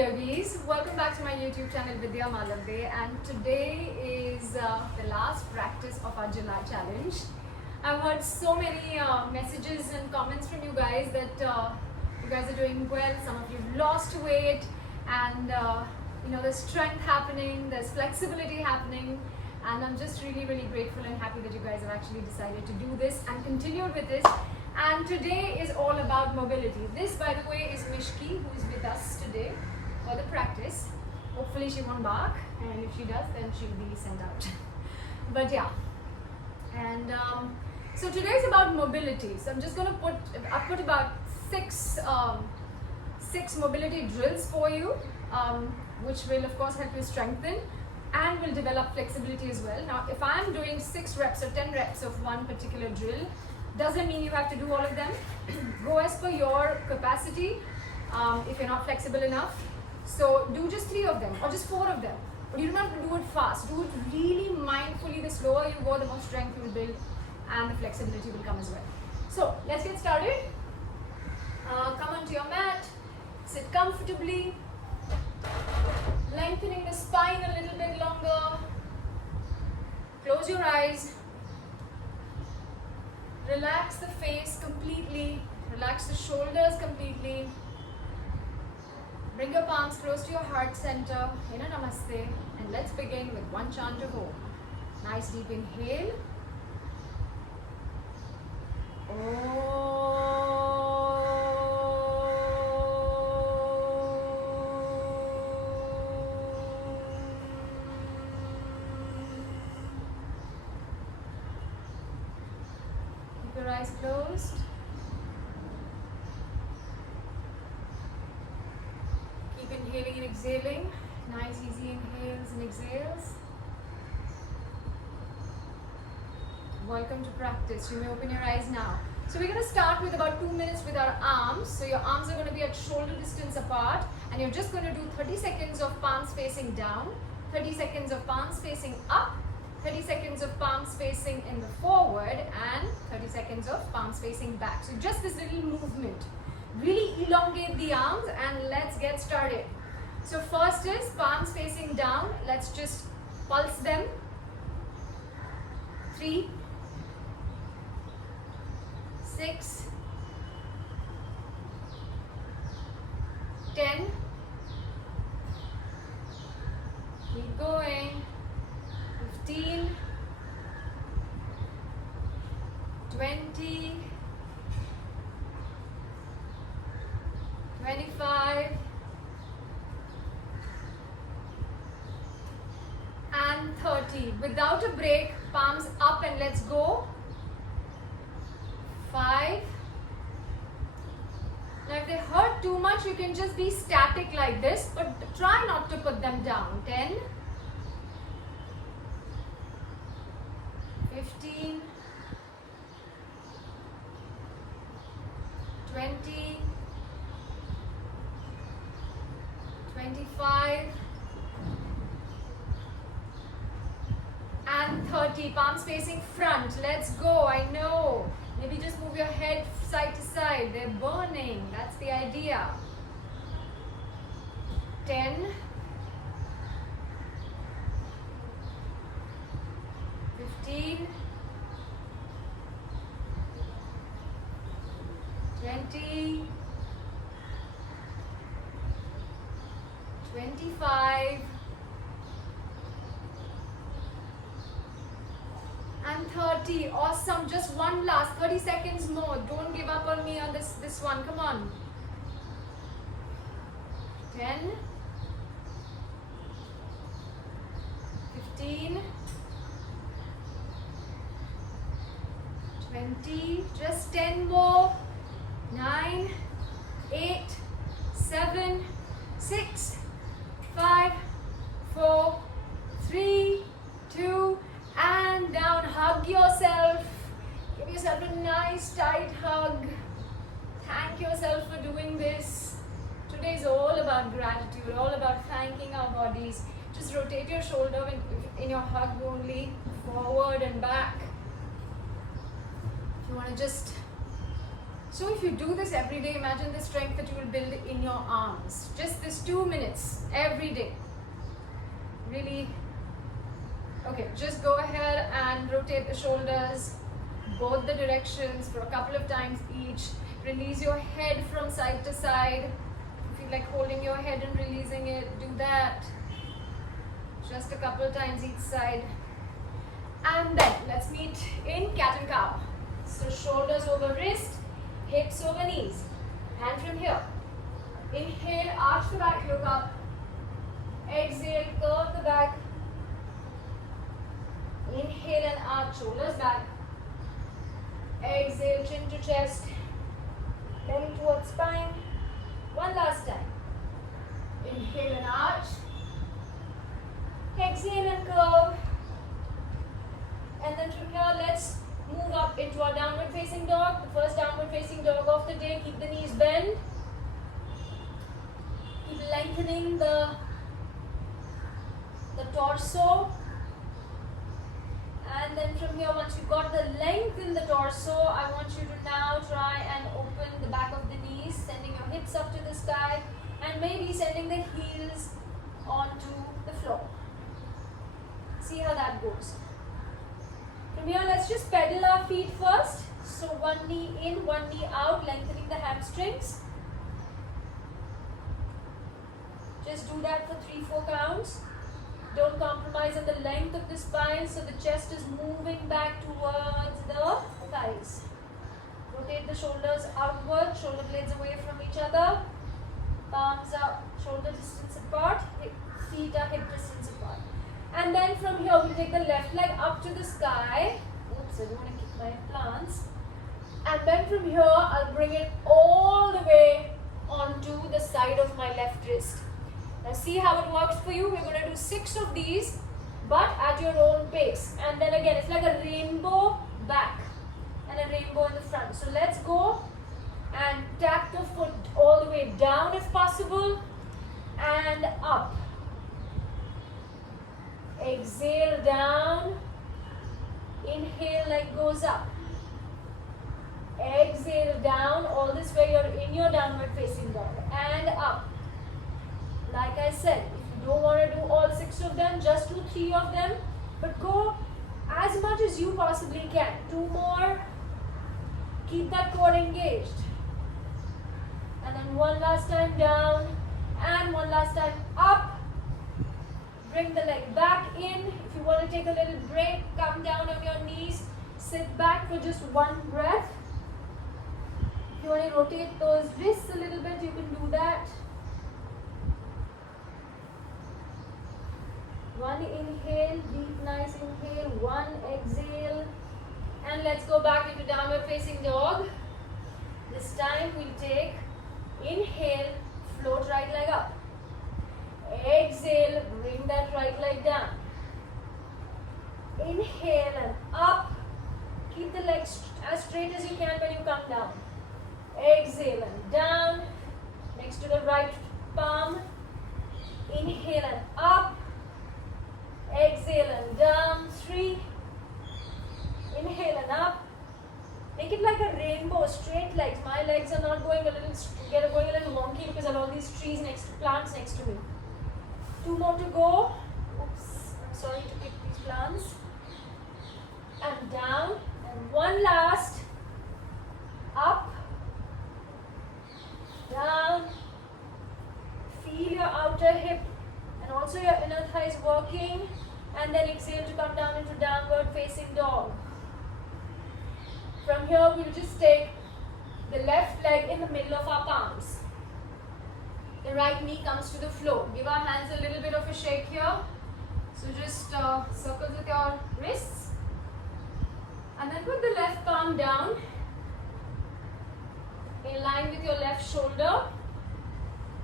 yogis, welcome back to my YouTube channel Vidya Malavade, and today is the last practice of our July challenge. I've heard so many messages and comments from you guys that you guys are doing well. Some of you've lost weight, and there's strength happening, there's flexibility happening, and I'm just really grateful and happy that you guys have actually decided to do this and continued with this. And today is all about mobility. This, by the way, is Mishki, who is with us today for the practice. Hopefully she won't bark, and if she does, then she'll be sent out. But yeah, and so today is about mobility. So I'm just going to I've put about six mobility drills for you, which will of course help you strengthen and will develop flexibility as well. Now, if I'm doing 6 reps or 10 reps of one particular drill, doesn't mean you have to do all of them. Go as per your capacity if you're not flexible enough. So do just 3 of them or just 4 of them. But you don't have to do it fast. Do it really mindfully. The slower you go, the more strength you will build and the flexibility will come as well. So let's get started. Come onto your mat. Sit comfortably. Lengthening the spine a little bit longer. Close your eyes. Relax the face completely, relax the shoulders completely. Bring your palms close to your heart center in a namaste, and let's begin with one chant of Om. Nice deep inhale. Om. Your eyes closed. Keep inhaling and exhaling. Nice easy inhales and exhales. Welcome to practice. You may open your eyes now. So we're going to start with about 2 minutes with our arms. So your arms are going to be at shoulder distance apart, and you're just going to do 30 seconds of palms facing down, 30 seconds of palms facing up, 30 seconds of palms facing in the forward, and 30 seconds of palms facing back. So just this little movement. Really elongate the arms, and let's get started. So first is palms facing down. Let's just pulse them. 3, 6, 10. Keep going. 15, 20, 25, and 30. Without a break, palms up and let's go. 5. Now if they hurt too much, you can just be static like this, but try not to put them down. 10, 15, 20, 25, and 30. Palms facing front. Let's go. I know. Maybe just move your head side to side. They're burning. That's the idea. 10, 15, 20, 25, and 30. Awesome. Just one last 30 seconds more. Don't give up on me on this one. Come on. 10, 15, 20, just 10 more. 9, 8, 7, 6, 5, 4, 3, 2, and down. Hug yourself. Give yourself a nice tight hug. Thank yourself for doing this. Today is all about gratitude, all about thanking our bodies. Just rotate your shoulder in your hug only, forward and back. If you want to just So if you do this every day, imagine the strength that you will build in your arms. Just this 2 minutes every day. Really. Okay, just go ahead and rotate the shoulders both the directions for a couple of times each. Release your head from side to side. If you feel like holding your head and releasing it, do that. Just a couple of times each side. And then let's meet in cat and cow. So shoulders over wrist, hips over knees. And from here, inhale, arch the back, look up. Exhale, curve the back. Inhale and arch, shoulders back. Exhale, chin to chest. Belly towards spine. One last time. Inhale and arch. Exhale and curve. And then from here, let's move up into our downward facing dog. The first downward facing dog of the day. Keep the knees bent. Keep lengthening the torso. And then from here, once you've got the length in the torso, I want you to now try and open the back of the knees, sending your hips up to the sky and maybe sending the heels onto the floor. See how that goes. From here, let's just pedal our feet first. So one knee in, one knee out, lengthening the hamstrings. Just do that for 3-4 counts. Don't compromise on the length of the spine, so the chest is moving back towards the thighs. Rotate the shoulders outward, shoulder blades away from each other. Palms out, shoulder distance apart, feet are hip distance apart. And then from here, we take the left leg up to the sky. Oops, I don't want to kick my plants. And then from here, I'll bring it all the way onto the side of my left wrist. Now see how it works for you. We're going to do 6 of these, but at your own pace. And then again, it's like a rainbow back and a rainbow in the front. So let's go and tap the foot all the way down if possible and up. Exhale down. Inhale, leg goes up. Exhale down. All this way you're in your downward facing dog. And up. Like I said, if you don't want to do all 6 of them, just do 3 of them. But go as much as you possibly can. 2 more. Keep that core engaged. And then one last time down. And one last time up. Bring the leg back in. If you want to take a little break, come down on your knees. Sit back for just 1 breath. If you want to rotate those wrists a little bit, you can do that. 1 inhale, deep nice inhale, 1 exhale. And let's go back into downward facing dog. This time we'll take inhale, float right leg up. Exhale, bring that right leg down. Inhale and up. Keep the legs as straight as you can when you come down. Exhale and down. Next to the right palm. Inhale and up. Exhale and down. 3. Inhale and up. Make it like a rainbow, straight legs. My legs are not going a little wonky because of all these trees plants next to me. 2 more to go. Oops, I'm sorry to pick these plants. And down. And 1 last. Up. Down. Feel your outer hip and also your inner thighs working. And then exhale to come down into downward facing dog. From here, we'll just take the left leg in the middle of our palms. The right knee comes to the floor. Give our hands a little bit of a shake here. So just circles with your wrists. And then put the left palm down in line with your left shoulder.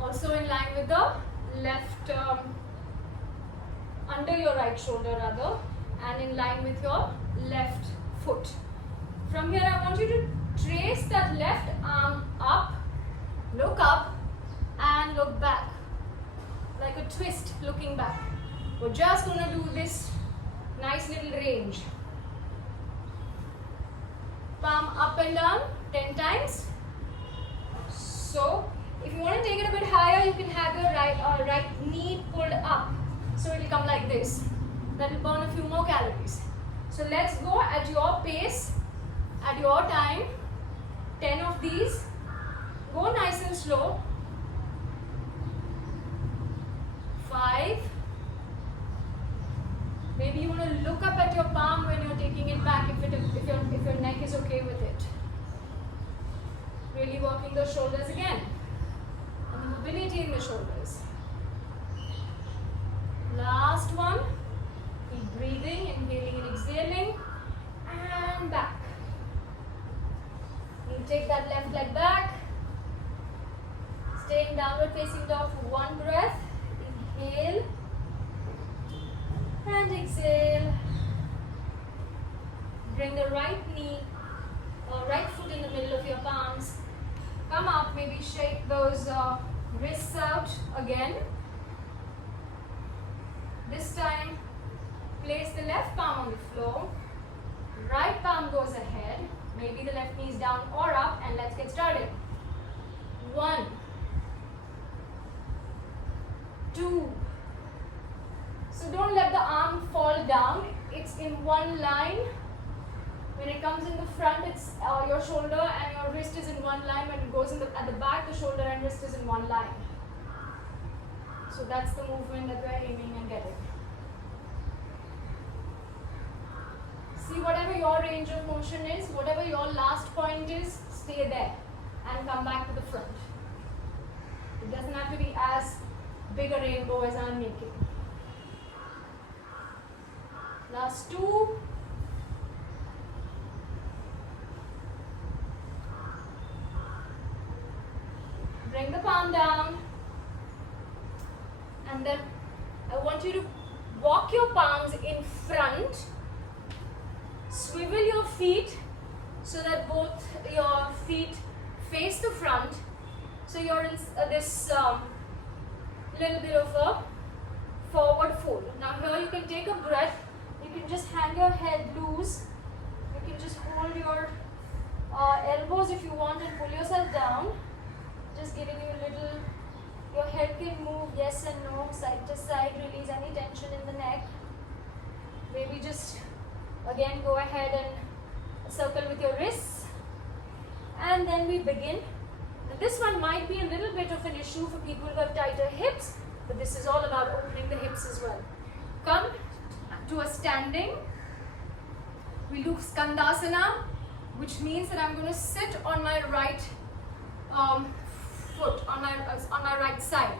Also in line with the left, under your right shoulder rather. And in line with your left foot. From here, I want you to trace that left arm up, look up, and look back. Like a twist looking back. We're just going to do this nice little range. Palm up and down 10 times. So if you want to take it a bit higher, you can have your right knee pulled up. So it will come like this. That will burn a few more calories. So let's go at your pace, at your time. 10 of these. Go nice and slow. 5. Maybe you want to look up at your palm when you're taking it back if your neck is okay with it. Really working the shoulders again. And mobility in the shoulders. Last one. Keep breathing, inhaling and exhaling. And back. You take that left leg back. Stay in downward facing dog for one breath. Inhale. And exhale. Bring the right knee or right foot in the middle of your palms. Come up, maybe shake those wrists out again. This time, place the left palm on the floor. Right palm goes ahead. Maybe the left knee is down or up, and let's get started. 1, 2. So don't let the arm fall down. It's in one line. When it comes in the front, it's your shoulder and your wrist is in one line. When it goes at the back, the shoulder and wrist is in one line. So that's the movement that we're aiming and getting. See, whatever your range of motion is, whatever your last point is, stay there and come back to the front. It doesn't have to be as big a rainbow as I'm making. Last 2. Bring the palm down. And then I want you to walk your palms in front. Swivel your feet so that both your feet face the front. So you're in this little bit of a forward fold. Now here you can take a breath. You can just hang your head loose. You can just hold your elbows if you want and pull yourself down. Just giving you a little, your head can move yes and no, side to side, release any tension in the neck. Maybe just again go ahead and circle with your wrists. And then we begin. Now this one might be a little bit of an issue for people who have tighter hips, but this is all about opening the hips as well. Come to a standing. We'll do Skandasana, which means that I'm going to sit on my right foot, on my right side.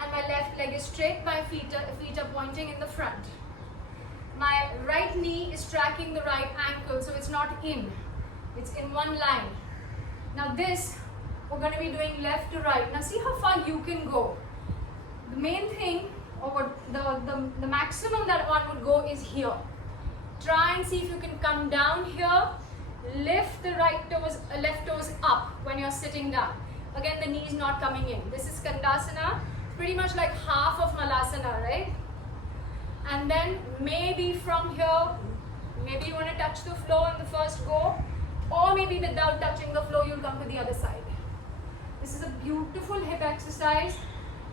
And my left leg is straight, my feet are pointing in the front. My right knee is tracking the right ankle, so it's not in. It's in one line. Now this, we're going to be doing left to right. Now see how far you can go. The main thing, or the maximum that one would go is here. Try and see if you can come down here. Lift the left toes up when you're sitting down. Again, the knee is not coming in. This is Skandasana. It's pretty much like half of Malasana, right? And then maybe from here, maybe you want to touch the floor in the first go, or maybe without touching the floor, you'll come to the other side. This is a beautiful hip exercise.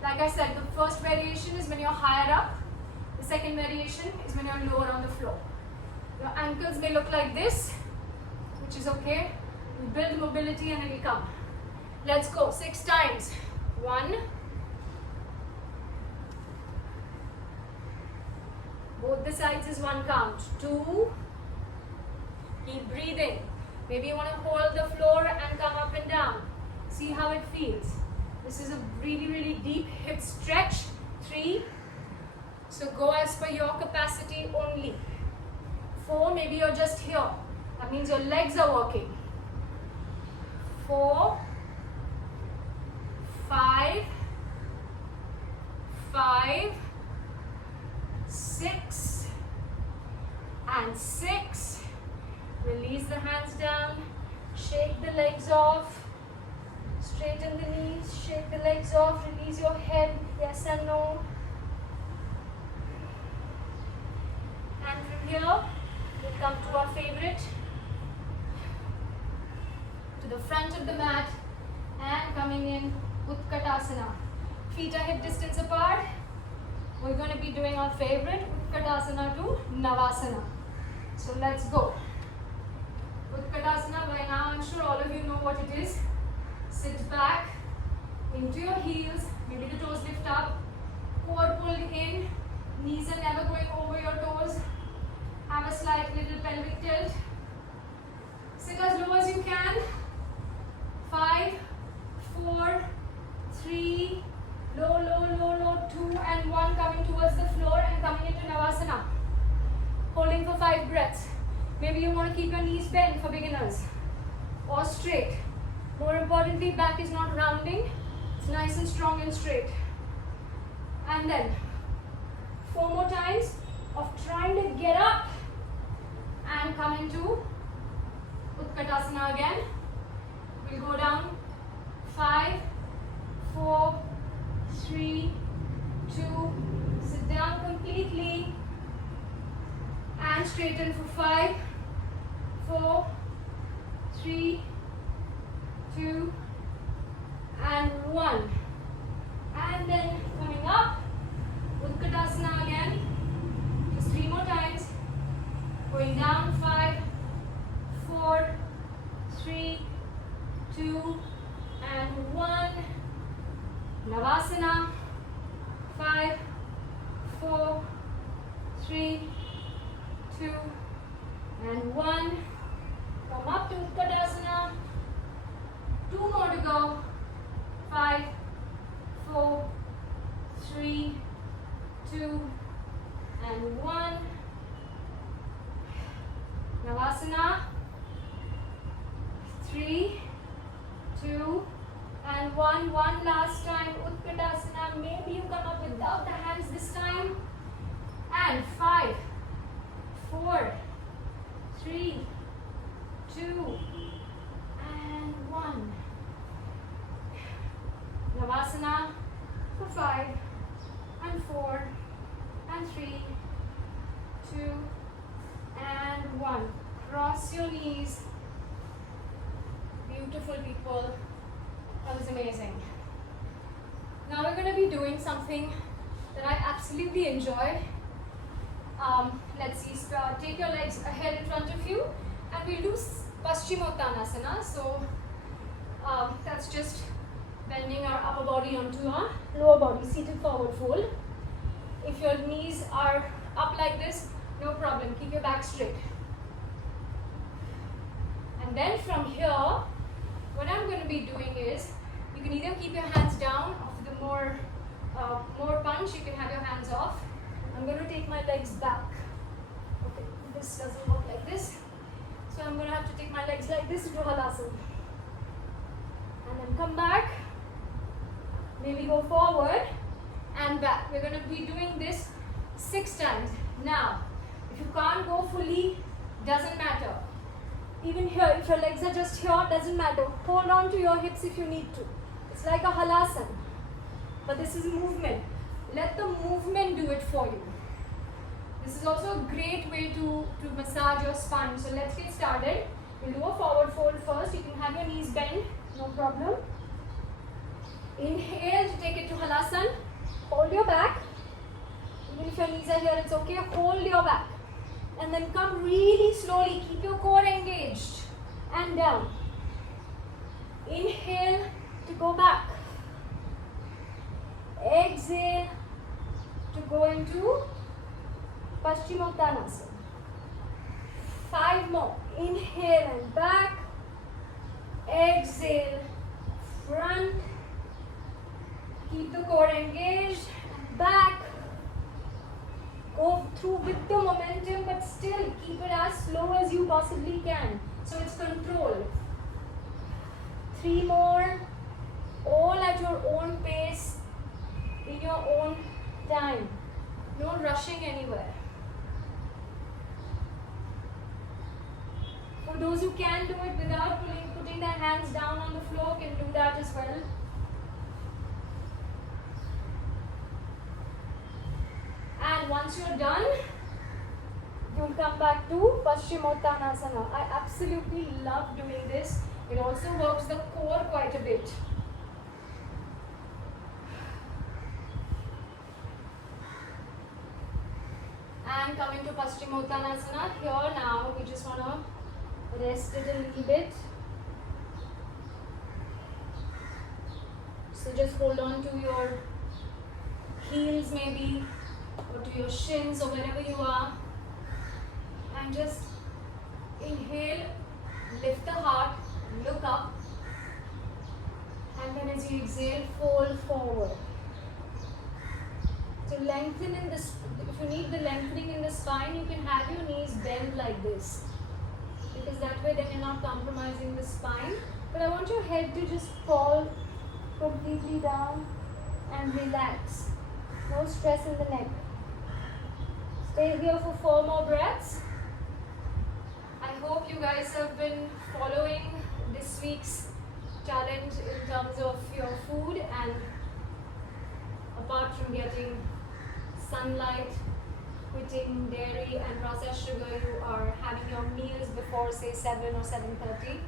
Like I said, the first variation is when you're higher up. The second variation is when you're lower on the floor. Your ankles may look like this, which is okay. We build mobility and it will come. Let's go. 6 times. 1. Both the sides is 1 count. 2. Keep breathing. Maybe you want to hold the floor and come up and down. See how it feels. This is a really, really deep hip stretch. 3. So go as per your capacity only. 4. Maybe you're just here. That means your legs are working. 4. 5. 5. 6. And 6. Release the hands down. Shake the legs off. Straighten the knees. Shake the legs off. Release your head. Yes and no. And from here, we'll come to our favorite. To the front of the mat. and coming in Utkatasana. Feet are hip distance apart. We're going to be doing our favorite Utkatasana to Navasana. So let's go. Utkatasana, by now I'm sure all of you know what it is. Sit back into your heels, maybe the toes lift up, core pulled in, knees are never going over your toes. Have a slight little pelvic tilt. Sit as low as you can. 5, 4, 3, low, low, low, low, 2 and 1, coming towards the floor and coming into Navasana. Holding for 5 breaths. Maybe you want to keep your knees bent for beginners or straight. More importantly, back is not rounding. It's nice and strong and straight. And then 4 more times of trying to get up and come into Utkatasana again. We'll go down. 5, 4, 3, 2, sit down completely and straighten for 5, 4, 3, 2 and 1. And then coming up, Utkatasana again, just 3 more times, going down. 5, 4, 3, 2 and 1. Navasana. 5, 4, 3, 2 and 1. Come up to Utkatasana. 2 more to go. 5, 4, 3, 2 and 1. Navasana. 3, 2 and 1. One last time. Utkatasana. Maybe you come up without the hands this time. And 5, 4, 3, 2 and 1. Navasana for 5 and 4 and 3, 2 and 1. Cross your knees. Beautiful, people. That was amazing. Now we're going to be doing something that I absolutely enjoy. Let's see, take your legs ahead in front of you and we'll do Utkatasana. So that's just bending our upper body onto our lower body, seated forward fold. If your knees are up like this, no problem, keep your back straight. And then from here, what I'm going to be doing is, you can either keep your hands down, or for the more punch, you can have your hands off. I'm going to take my legs back. Okay, this doesn't work like this. So I'm going to have to take my legs like this into Halasana. And then come back. Maybe go forward and back. We're going to be doing this 6 times. Now, if you can't go fully, doesn't matter. Even here, if your legs are just here, doesn't matter. Hold on to your hips if you need to. It's like a Halasana. But this is movement. Let the movement do it for you. This is also a great way to massage your spine. So let's get started. We'll do a forward fold first. You can have your knees bent, no problem. Inhale to take it to Halasana. Hold your back. Even if your knees are here, it's okay. Hold your back. And then come really slowly. Keep your core engaged. And down. Inhale to go back. Exhale to go into Utkatasana. 5 more. Inhale and back. Exhale, front. Keep the core engaged. And back. Go through with the momentum, but still keep it as slow as you possibly can. So it's controlled. 3 more. All at your own pace, in your own time. No rushing anywhere. For those who can do it without putting their hands down on the floor, can do that as well. And once you're done, you'll come back to Utkatasana. I absolutely love doing this. It also works the core quite a bit. and come into Paschimottanasana. Here now we just want to rest it a little bit. So just hold on to your heels maybe, or to your shins, or wherever you are, and just inhale, lift the heart, look up, and then as you exhale, fold forward. So lengthen in this. If you need the lengthening in the spine, you can have your knees bend like this, because that way then you're not compromising the spine. But I want your head to just fall completely down and relax. No stress in the neck. Stay here for 4 more breaths. I hope you guys have been following this week's challenge in terms of your food, and apart from getting sunlight, quitting dairy and processed sugar, you are having your meals before say 7 or 7:30.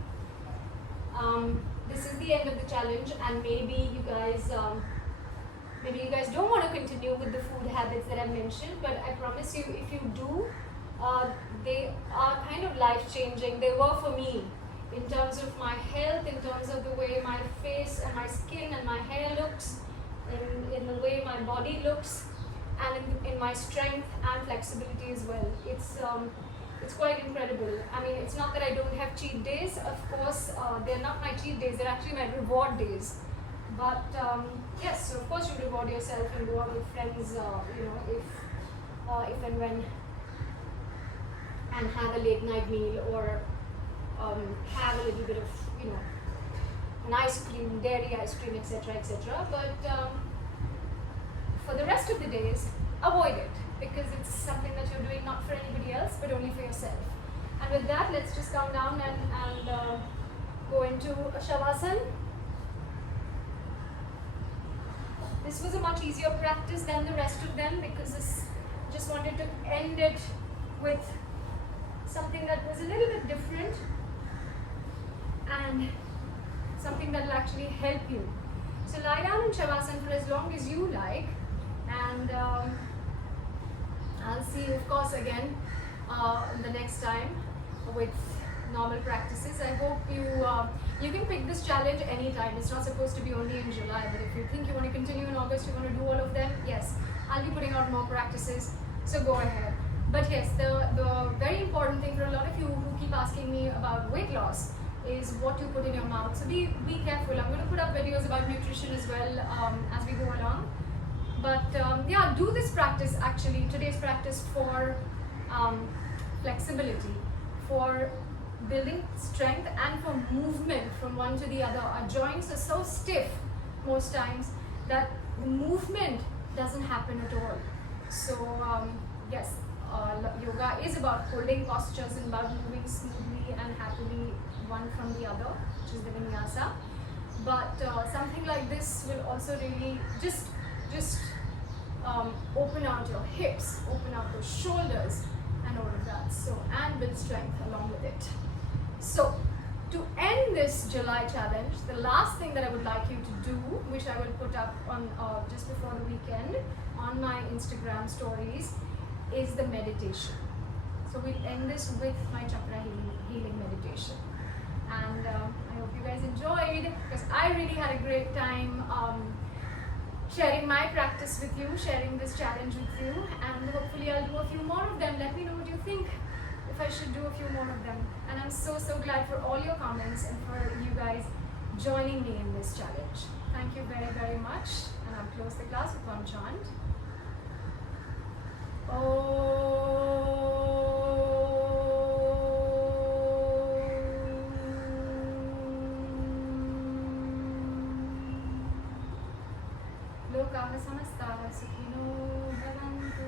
This is the end of the challenge, and maybe you guys don't want to continue with the food habits that I mentioned, but I promise you, if you do, they are kind of life-changing. They were for me in terms of my health, in terms of the way my face and my skin and my hair looks, in the way my body looks, and in my strength and flexibility as well. It's quite incredible. I mean, it's not that I don't have cheat days. Of course, they're not my cheat days. They're actually my reward days. But yes, so of course you reward yourself and go out with friends, if and when, and have a late night meal, or have a little bit of, an ice cream, dairy ice cream, etc., etc. But for the rest of the days, avoid it, because it's something that you're doing not for anybody else, but only for yourself. And with that, let's just come down and go into a Shavasana. This was a much easier practice than the rest of them, because this just wanted to end it with something that was a little bit different and something that will actually help you. So lie down in Shavasana for as long as you like, and I'll see you, of course, again the next time with normal practices. I hope you can pick this challenge anytime. It's not supposed to be only in July, but if you think you want to continue in August, you want to do all of them, yes, I'll be putting out more practices, so go ahead. But yes, the very important thing for a lot of you who keep asking me about weight loss is what you put in your mouth. So be careful. I'm going to put up videos about nutrition as well as we go along. But yeah, do this practice, actually, today's practice, for flexibility, for building strength, and for movement from one to the other. Our joints are so stiff most times that the movement doesn't happen at all. So yes, yoga is about holding postures and about moving smoothly and happily one from the other, which is the vinyasa. But something like this will also really just open out your hips, open out those shoulders, and all of that. So, and build strength along with it. So, to end this July challenge, the last thing that I would like you to do, which I will put up on just before the weekend on my Instagram stories, is the meditation. So we'll end this with my chakra healing meditation. And I hope you guys enjoyed, because I really had a great time sharing my practice with you, sharing this challenge with you, and hopefully I'll do a few more of them. Let me know what you think, if I should do a few more of them. And I'm so glad for all your comments and for you guys joining me in this challenge. Thank you very, very much. And I'll close the class with one chant. Lokaha samastha sukhino bhavantu.